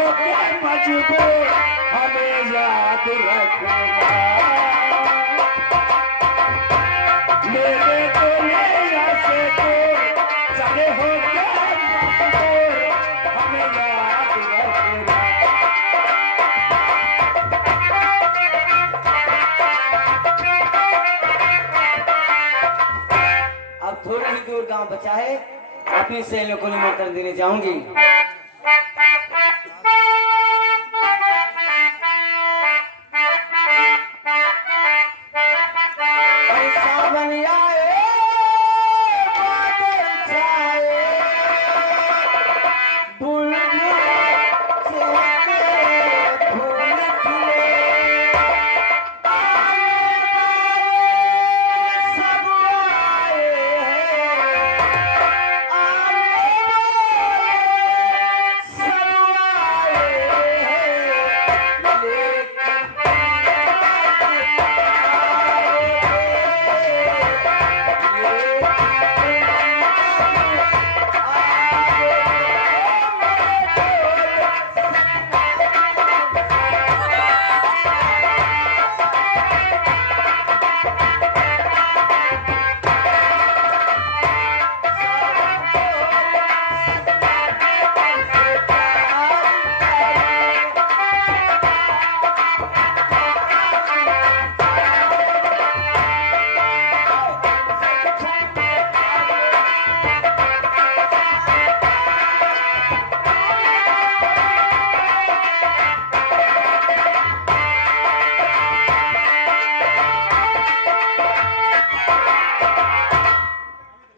होके मजबूर हमें याद रखना मेरे तो मेरा से तो चले होके मजबूर हमें याद रखना। अब थोड़ी ही दूर गांव बचा है, अपनी सहेलियों को निमंत्रण देने जाऊंगी।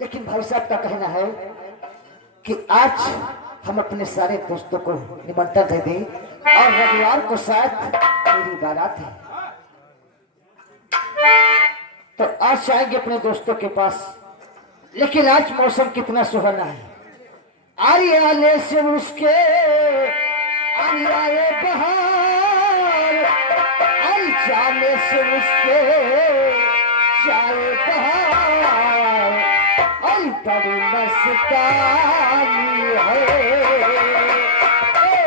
लेकिन भाई साहब का कहना है कि आज हम अपने सारे दोस्तों को निमंत्रण दे दें और रविवार को साथ मेरी बारात है, तो आज जाएंगे अपने दोस्तों के पास। लेकिन आज मौसम कितना सुहाना है, आने से उसके आए बहार, जाने से उसके जाए बहार, बड़ी मस्तानी है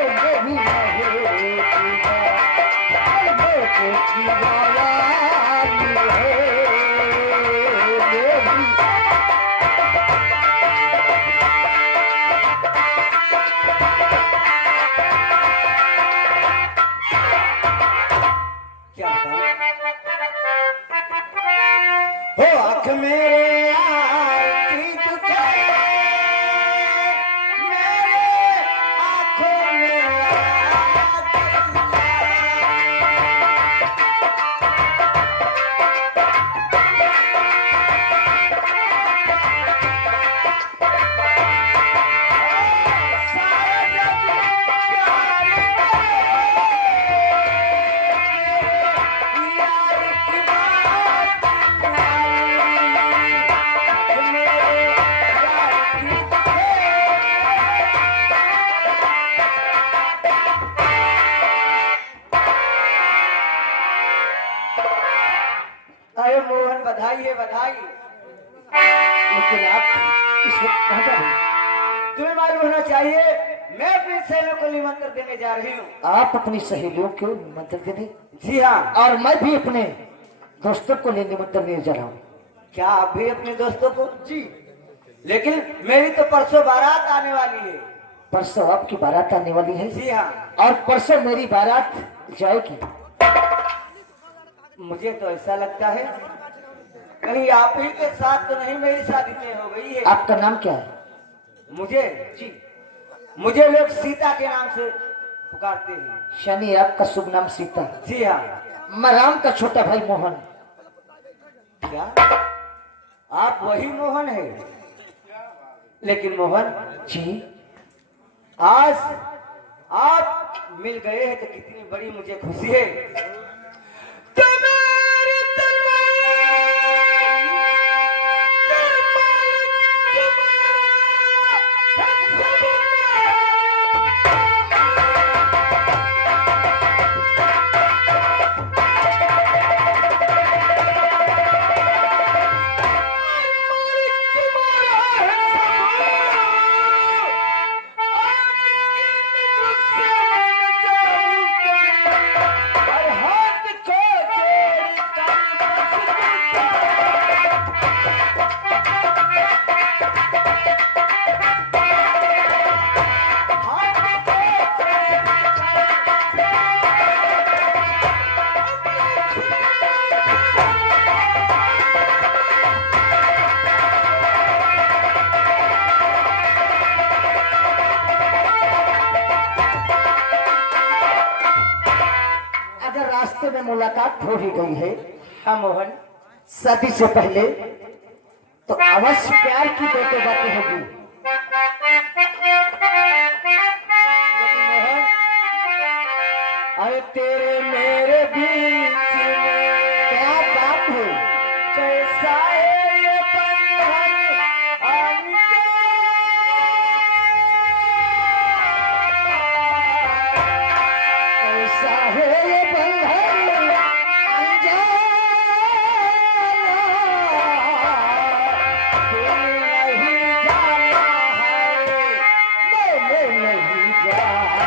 मेरी क्या हो आँख मेरे अरे मोहन बधाई है बधाई। लेकिन आप इस वक्त कहाँ जा रहे हैं? तुम्हें मालूम होना चाहिए मैं अपनी सहेलियों को निमंत्रण देने जा रही हूँ। आप अपनी सहेलियों को निमंत्रण देने? जी हाँ। और मैं भी अपने दोस्तों को निमंत्रण देने जा रहा हूँ। क्या आप भी अपने दोस्तों को? जी। लेकिन मेरी तो परसों बारात आने वाली है। परसों आपकी बारात आने वाली है? जी हाँ। और परसों मेरी बारात जाएगी? मुझे तो ऐसा लगता है कहीं आप ही के साथ तो नहीं मेरी शादी में हो गई है। आपका नाम क्या है? मुझे लोग सीता के नाम से पुकारते हैं। शनि आपका शुभ नाम सीता? जी हाँ। मैं राम का छोटा भाई मोहन। क्या आप वही मोहन है? लेकिन मोहन जी, आज आप मिल गए हैं तो कितनी बड़ी मुझे खुशी है। रास्ते में मुलाकात हो ही गई है। हाँ मोहन, शादी से पहले तो अवश्य प्यार की दो बातें होगी। अरे तेरे मेरे बीच में क्या बात है? कैसा है ये बंधन कैसा है ये बंधन अनजाना, दिल नहीं जाना है, मैं नहीं जाना,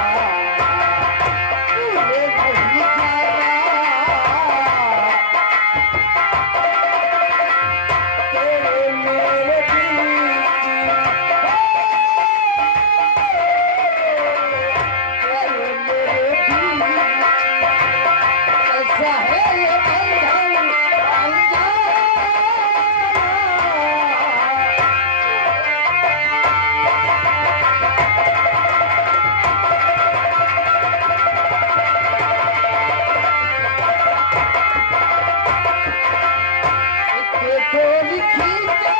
मैं नहीं जाना। तेरे मेरे बीच तेरे मेरे बीच कैसा है ये बंधन अनजाना। देखो लिखी जा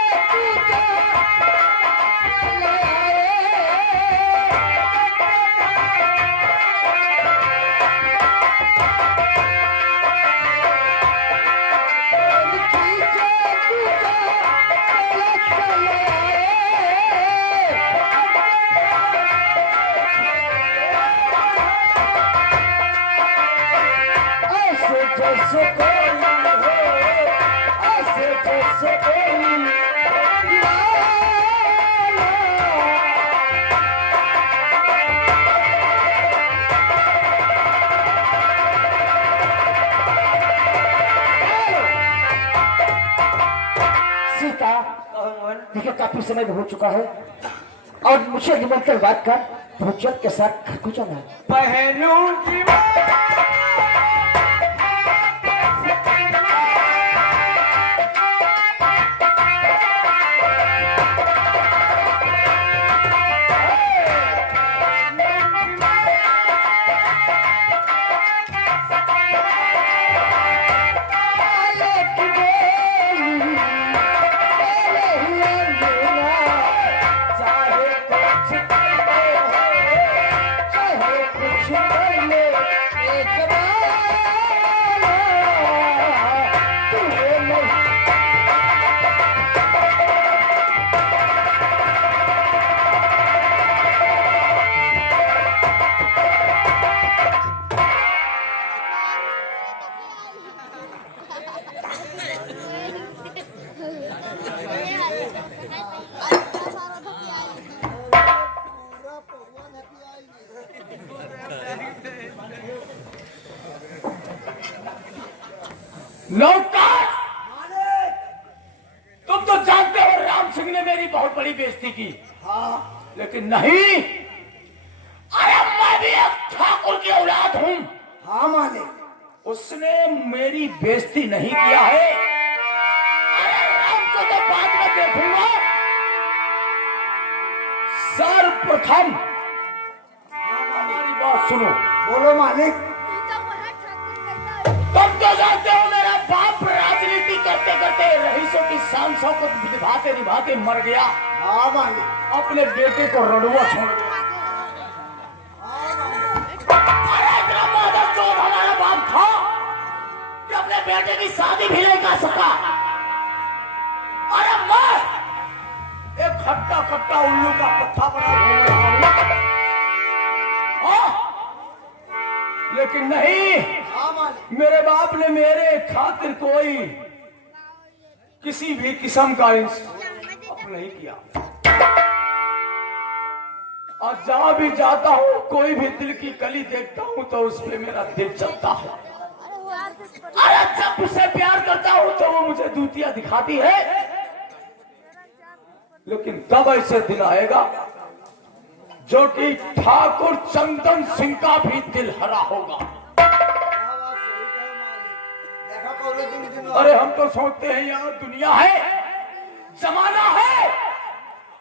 ऐसे जैसे कोई हो, ऐसे जैसे कोई ला, ला। सीता, मोहन, देखिए काफी समय भी हो चुका है और मुझे निमंत्रण बात कर बहुत जल्द के साथ घर को जाना है। पहलूंगी चाहे कुछ चाहे कुछ कर ले, एक बार तुझे नहीं। नौकर, तुम तो जानते हो राम सिंह ने मेरी बहुत बड़ी बेइज्जती की। हाँ, लेकिन नहीं, अरे मैं भी एक ठाकुर की औलाद हूँ। हाँ मालिक, उसने मेरी बेइज्जती नहीं किया है। अरे राम को तो बाद में देखूंगा। सर्वप्रथम हमारी बात सुनो। बोलो मालिक। तुम तो जानते हो मेरा बाप राजनीति करते करते रईसों की शान शौकत निभाते निभाते मर गया। हाँ मालिक। अपने बेटे को रड़ुआ छोड़ गया। अरे इतना मादक चौथ हमारा बाप था कि अपने बेटे की शादी भी नहीं कर सका। अरे मैं एक खट्टा खट्टा उल्लू का पत्था बना घूम रहा हूं। हाँ? लेकिन नहीं, हाँ मालिक। मेरे बाप ने मेरे खातिर कोई किसी भी किस्म का इंसाफ नहीं किया। और जहां भी जाता हूं, कोई भी दिल की कली देखता हूं तो उस पे मेरा दिल चलता है। अरे जब उससे प्यार करता हूं तो वो मुझे दूतिया दिखाती है। लेकिन कब ऐसे दिन आएगा जो कि ठाकुर चंदन सिंह का भी दिल हरा होगा। अरे हम तो सोचते हैं यार दुनिया है, जमाना है,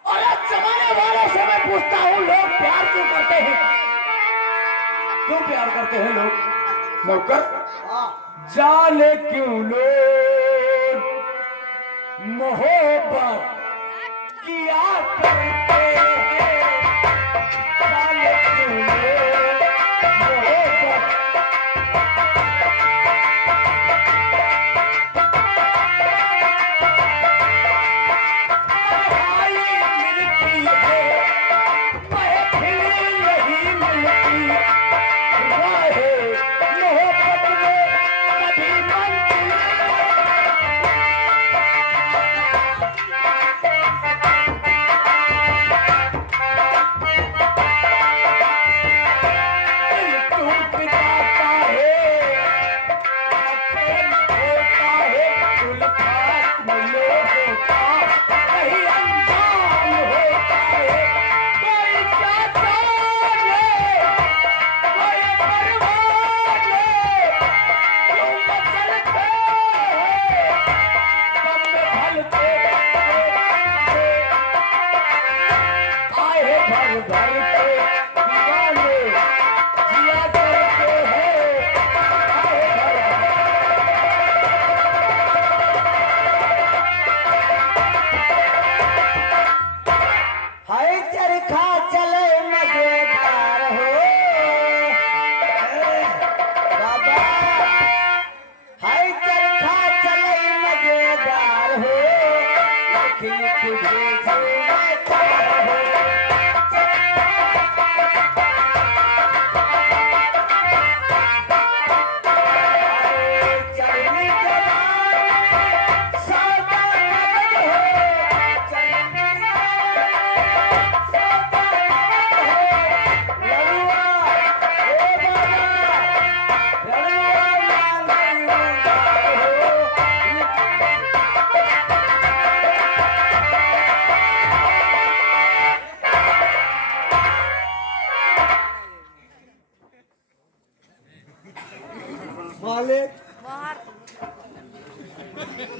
और आज जमाने वालों से मैं पूछता हूँ लोग प्यार क्यों करते हैं? क्यों प्यार करते हैं लोग? नौकर, जाने क्यों लोग मोहब्बत किया करते हैं, जाने क्यों लोग मोहब्बत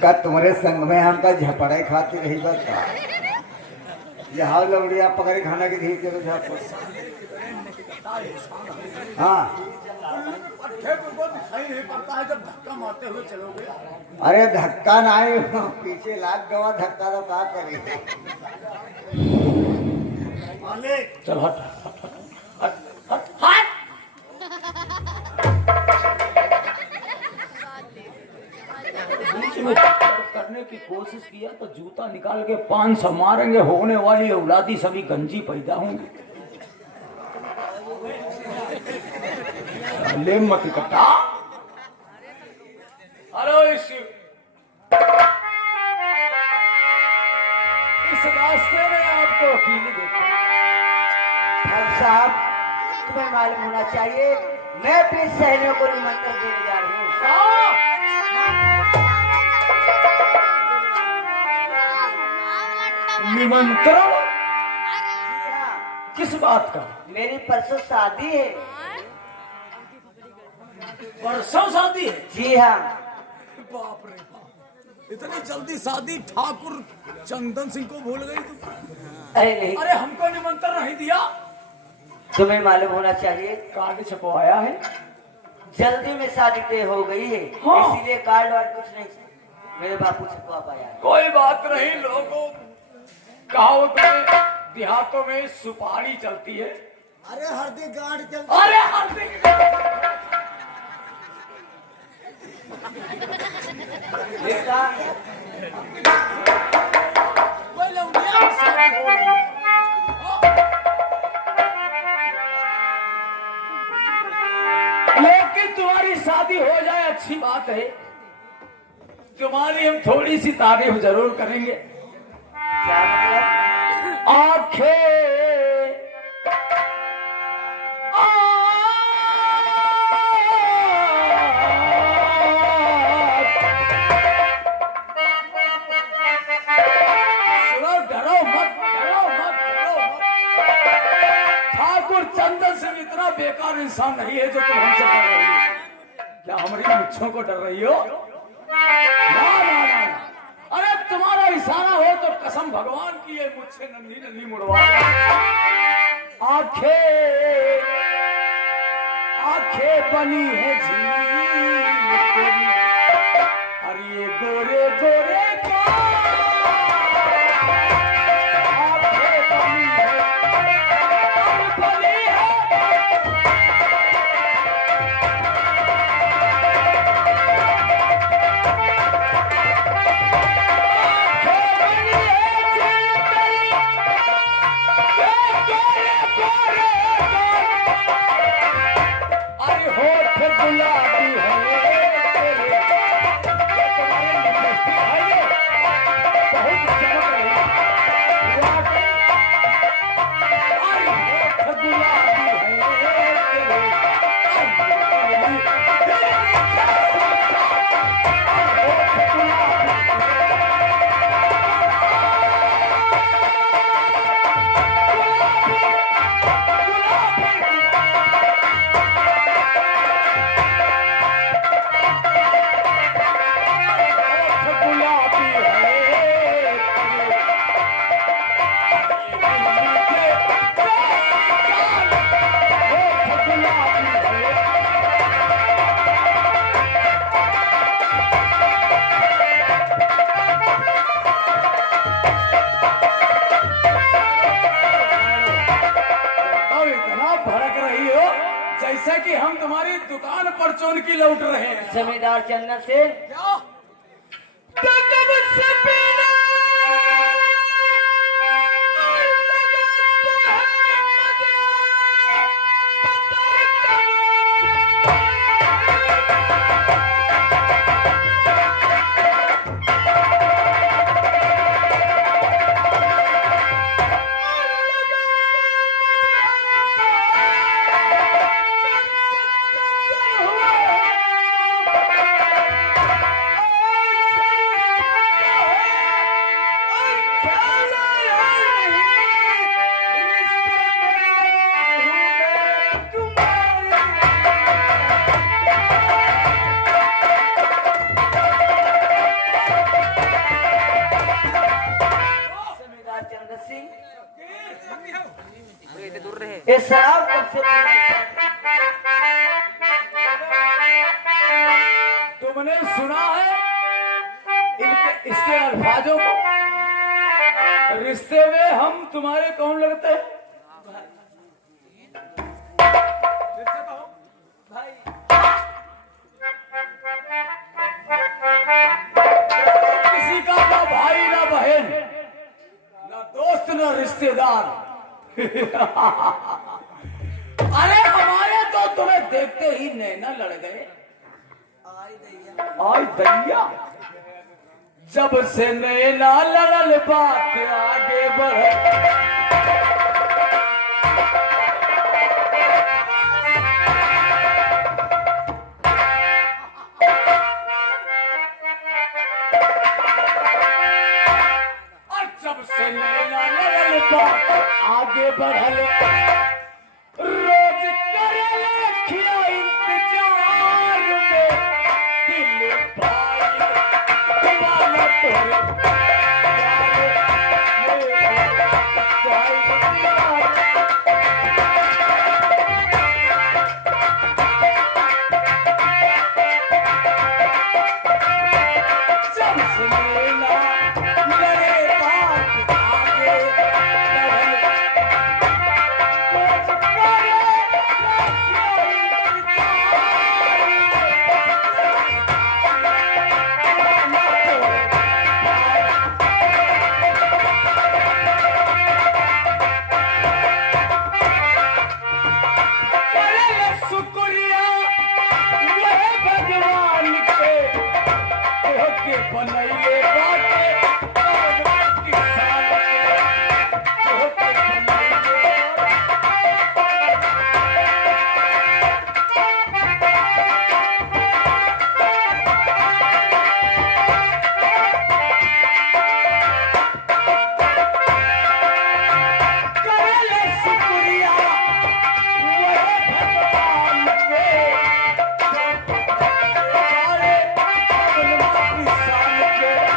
का तुम्हारे संग में हमका झपड़े खाती रही बात का यहाँ लौड़िया पकड़े खाना के धी चलो झापड़। हाँ दिखाई नहीं पड़ता है जब धक्का मारते हुए चलोगे। अरे धक्का नहीं, पीछे लाग गवा धक्का तो क्या करें। चल हट हट हट हट। बीच में करने की कोशिश किया तो जूता निकाल के 500 मारेंगे, होने वाली औलादी सभी गंजी पैदा होंगे। ले मत कटा। हेलो इस रास्ते में आपको अकेले देखा। साहब तुम्हें मालूम होना चाहिए मैं अपने सहेलियों को निमंत्रण देने जा रही हूँ। निमंत्रण? किस बात का? मेरी परसों शादी है। परसों शादी है? जी हाँ। बाप रे बाप, इतनी जल्दी शादी? ठाकुर चंदन सिंह को भूल गई तू? अरे नहीं, अरे हमको निमंत्रण नहीं दिया। तुम्हें मालूम होना चाहिए कार्ड छपवाया है, जल्दी में शादी तय हो गई है। हाँ। इसीलिए कार्ड वार्ड कुछ नहीं मेरे बापू छपवा पाया है। कोई बात नहीं। लोगों कहावत में देहातों में सुपारी चलती है। अरे हरदी गांड चलती। अरे हल्दी देखा लेकिन तुम्हारी शादी हो जाए अच्छी बात है। तुम्हारी हम थोड़ी सी तारीफ जरूर करेंगे। क्या मतलब? आंखें डरो मत, डरो मत, डरो मत। ठाकुर चंदन सिंह इतना बेकार इंसान नहीं है जो तुम हमसे डर रही हो। क्या हमारी मुच्छों को डर रही हो? ना ना ना। अरे तुम्हारा इशारा हो तो कसम भगवान की है, मुझसे नन्ही नन्ही मुड़वा। आंखें आंखें बनी है झील तेरी, और ये गोरे गोरे आंखें बनी है, बनी है। गुलाबी है तेरे, तुम्हारे लिपस्टिक है ये, बहुत चमक रही है। अरे होठ गुलाबी है तेरे, जैसा कि हम तुम्हारी दुकान पर चोन की लौट रहे हैं। जमींदार जन्नत से क्या? तो कब से पीना ये शराब कब से तुमने सुना है इसके अल्फाजों को? रिश्ते में हम तुम्हारे कौन लगते हैं? किसी का ना भाई ना बहन, ना दोस्त ना रिश्तेदार। अरे हमारे तो तुम्हें देखते ही नैना लड़ गए। आई दैया, जब से नैना लड़ल बात आगे बढ़। जब से नैना लड़ल बात आगे बढ़ल, रोज करे खिया इंतजार में दिल भाई दीवाना तोरे प्यार में भाई दीवाना। जब से नैना लड़े बात आगे बढ़ल, रोज करे शुक्रिया वह भगवान के बनैले बाटे किसान के बनैले। करे शुक्रिया वह भगवान के, किसान के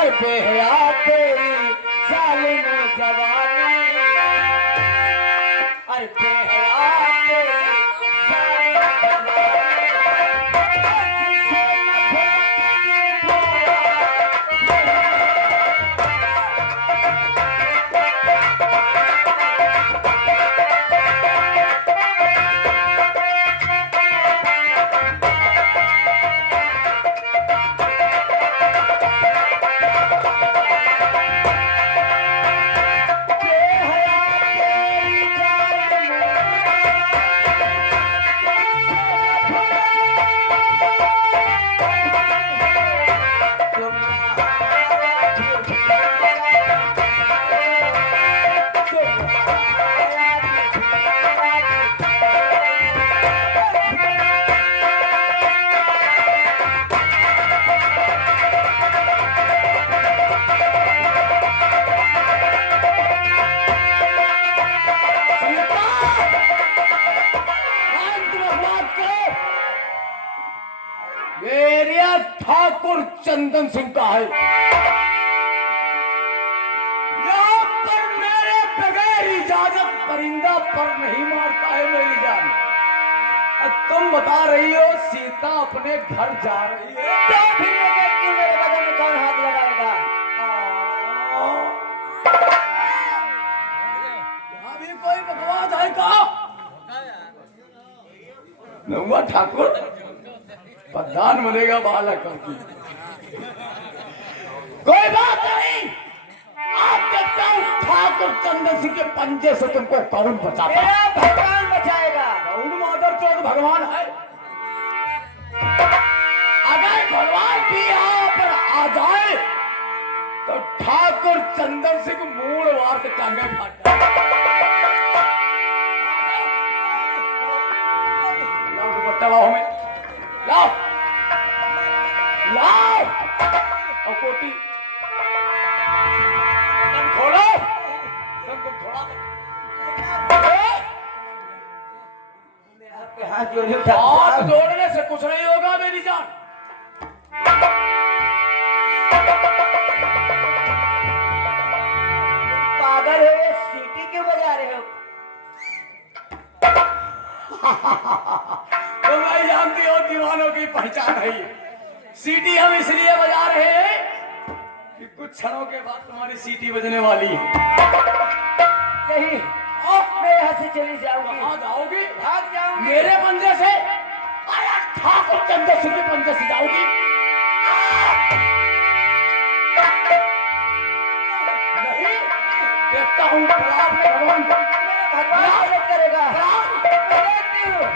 और बेहया तेरी जालिम जवानी, और बेहया तेरी जालिम एरिया ठाकुर चंदन सिंह का है। यहाँ पर मेरे बगैर इजाजत परिंदा पर नहीं मारता है मेरी जान। और तुम बता रही हो सीता अपने घर जा रही है, क्या भी मैं देखती हूँ, मेरे बदन में कौन हाथ लगाएगा? यहाँ भी कोई बकवास है का? नौवा ठाकुर प्रधान बनेगा बालक की। कोई बात नहीं, आप देखता हूँ ठाकुर चंदन सिंह के पंजे से तुमको कौन बचाता? मेरा भगवान बचाएगा। कौन मादर चौथ भगवान है? अगर भगवान भी यहाँ पर आ जाए तो ठाकुर चंदन सिंह मूड वार के टांगे फाड़ जाए। लाओ दुपट्टा लाओ हमें, लाओ लाओ और कोटी बटन खोलो, सबको थोड़ा हाथ जोड़िए हाथ ठाकुर साहब। जोड़ने से कुछ नहीं होगा मेरी जान। पागल हो, सीटी क्यों बजा रहे हो? तो मैं जानती हो दीवानों की पहचान है ये। सीटी हम इसलिए बजा रहे हैं कि कुछ क्षणों के बाद तुम्हारी सीटी बजने वाली है। नहीं, मैं यहाँ से चली जाऊंगी। कहाँ जाओगी? भाग जाऊंगी। मेरे पंजे से? अरे ठाकुर चंदन सिंह के पंजे से जाओगी? नहीं, देखता हूँ प्रणाम है भगवान को। भगवान मदद करेगा। प्रणाम। मैं देखती हूँ।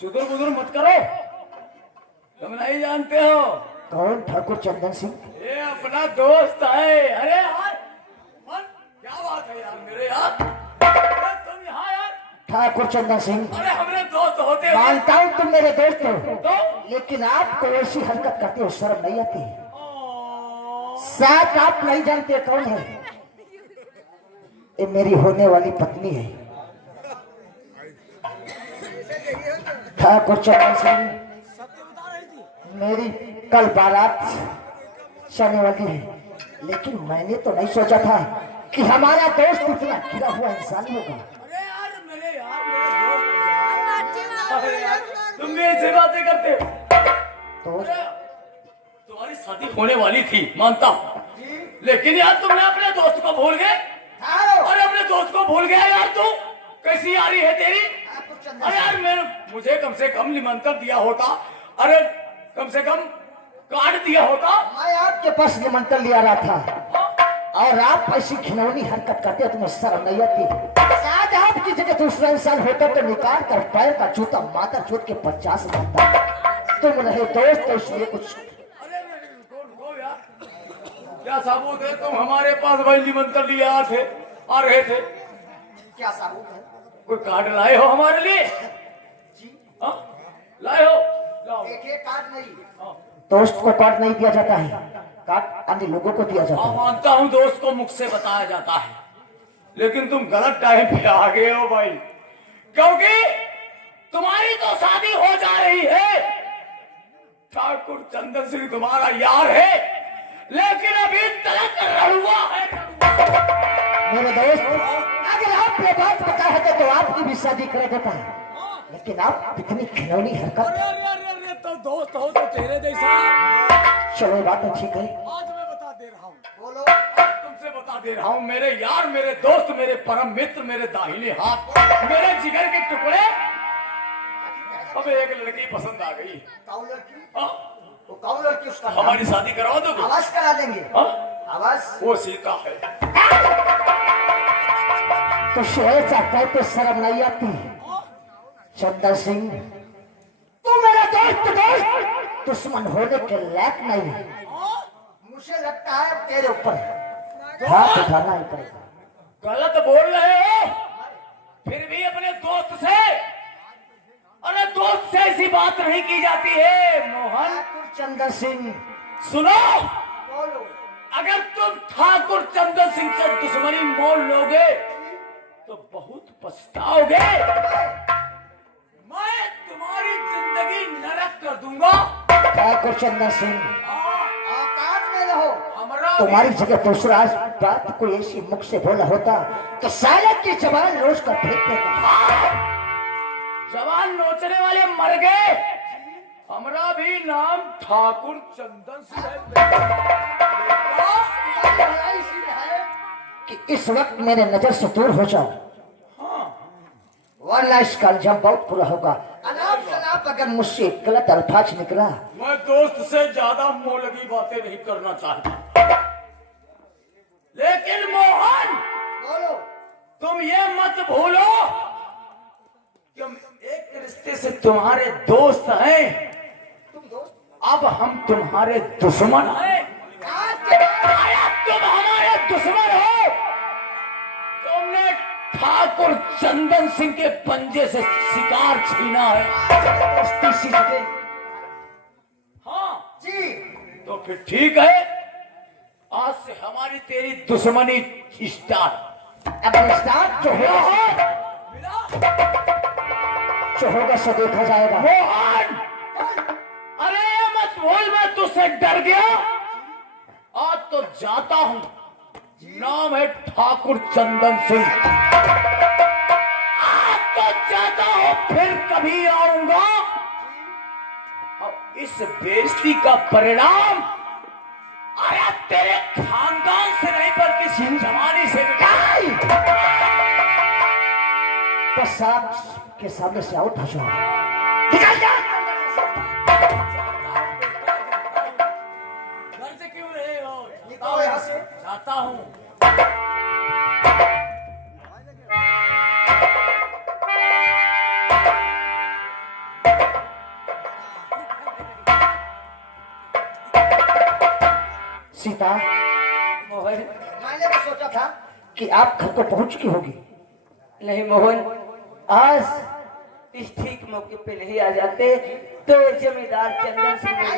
सुधुर बुधुर मत करो, तुम नहीं जानते हो कौन ठाकुर चंदन सिंह? ये अपना दोस्त है। अरे यार क्या बात है यार मेरे यार, अरे तुम यहाँ यार। ठाकुर चंदन सिंह, अरे हमने दोस्त होते हुए मानता हूँ तुम मेरे दोस्त हो, तो लेकिन आपको ऐसी हरकत करते हो शर्म नहीं आती? साथ आप नहीं जानते कौन है? ये मेरी होने वाली पत्नी है, ठाकुर चंदन सिंह। मेरी कल बारात जाने वाली है, लेकिन मैंने तो नहीं सोचा था कि हमारा दोस्त इतना गिरा हुआ इंसान होगा। अरे यार मेरे दोस्त, अरे यार तुम भी ऐसे बातें करते हो। दोस्त अरे, तुम्हारी शादी होने वाली थी मानता हूं, लेकिन यार तुमने अपने दोस्त को भूल गए। अरे अपने दोस्त को भूल गया यार तू? कैसी यारी है तेरी? अरे यार मुझे कम से कम निमंत्रण दिया होता, अरे कम से कम कार्ड दिया होता। मैं आपके पास निमंत्रण लिया रहा था और आप ऐसी घिनौनी हरकत करते तुम्हें शर्म नहीं आती? शायद आपकी जगह दूसरा इंसान होता तो निकाल कर पैर का जूता माता चोट के 50 मारता। तुम रहे दोस्त तो इसलिए कुछ। अरे रुको यार, क्या सबूत है तुम हमारे पास भाई निमंत्रण लिए आ रहे थे? क्या सबूत है? कोई कार्ड लाए हो हमारे लिए? जी हाँ? लाए हो? लाओ। एक कार्ड नहीं, हाँ। दोस्त को कार्ड नहीं दिया जाता है, कार्ड अन्य लोगों को दिया जाता हाँ, है। मानता हूँ दोस्त को मुख से बताया जाता है, लेकिन तुम गलत टाइम पे आ गए हो भाई, क्योंकि तुम्हारी तो शादी हो जा रही है। ठाकुर चंदन सिंह तुम्हारा यार है, लेकिन अभी तलक रहुआ है। मेरे दोस्त, अगर आप ये बात पता है तो आपकी भी शादी कर देता है, लेकिन आप इतनी खिलौनी हरकत। अरे तो दोस्त हो तो तेरे जैसा। चलो ये बात तो ठीक है। आज मैं बता दे रहा हूँ, बोलो। तुमसे बता दे रहा हूँ, मेरे यार, मेरे दोस्त, मेरे परम मित्र, मेरे दाहिने हाथ, मेरे जिगर के टुकड़े, अब एक लड़की पसंद आ गई। कौन लड़की? हाँ? वो कौन लड़की? उसका हमारी शादी करवा दोगे? आवाज करा देंगे। हाँ? आवाज वो सीता है। तो शहर चाहता है तो शर्म नहीं आती? चंदन सिंह, तू मेरा दोस्त दुश्मन होने के लायक नहीं है। मुझे लगता है तेरे ऊपर हाथ उठाना ही पड़ेगा। गलत बोल रहे हो, फिर भी अपने दोस्त से, अरे दोस्त से ऐसी बात नहीं की जाती है मोहन। ठाकुर चंदन सिंह, सुनो, बोलो। अगर तुम ठाकुर चंदन सिंह से दुश्मनी मोल लोगे तो बहुत पछताओगे। मैं तुम्हारी जिंदगी नरक कर दूंगा। ठाकुर चंदन सिंह, औकात में रहो। हमारा तुम्हारी जगह दूसरा बात कोई ऐसी मुख से बोला होता तो साले की जबान नोच कर फेंक देता। जवान नोचने वाले मर गए, हमारा भी नाम ठाकुर चंदन सिंह है। कि इस वक्त मेरे नजर से दूर हो जाओ, वरना इसका अंजाम बहुत बुरा होगा। अनाप शनाप अगर मुझसे गलत अल्फाज निकला। मैं दोस्त से ज्यादा मौलवी बातें नहीं करना चाहता, लेकिन मोहन, बोलो। तुम ये मत भूलो कि हम एक रिश्ते से तुम्हारे दोस्त हैं, तुम दोस्त? अब हम तुम्हारे दुश्मन हैं। आया तुम हमारे दुश्मन हो। तुमने ठाकुर चंदन सिंह के पंजे से शिकार छीना है। हाँ जी। तो फिर ठीक है, आज से हमारी तेरी दुश्मनी स्टार्ट। अब स्टार्ट जो होगा सो देखा जाएगा। मोहन, अरे मत बोल, मैं तुझसे डर गया। आज तो जाता हूं, नाम है ठाकुर चंदन सिंह। आज तो जाता हूं, फिर कभी आऊंगा। अब इस बेइज्जती का परिणाम आया तेरे खानदान से नहीं पर किसी जवानी से बस आपके सामने से आउट हो जाओ। निकल जा। घर से क्यों रहे हो? निकलो यहाँ से। जाता हूँ। सीता, मोहन, मैंने तो सोचा था कि आप घर को पहुंच चुकी होगी। नहीं मोहन, आज इस ठीक मौके पे नहीं आ जाते तो जमींदार चंदन सिंह ने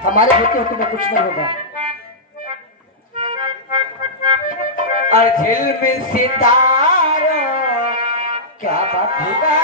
हमारे होते होते में कुछ नहीं होगा। और झिल में सितारों क्या बात होगा?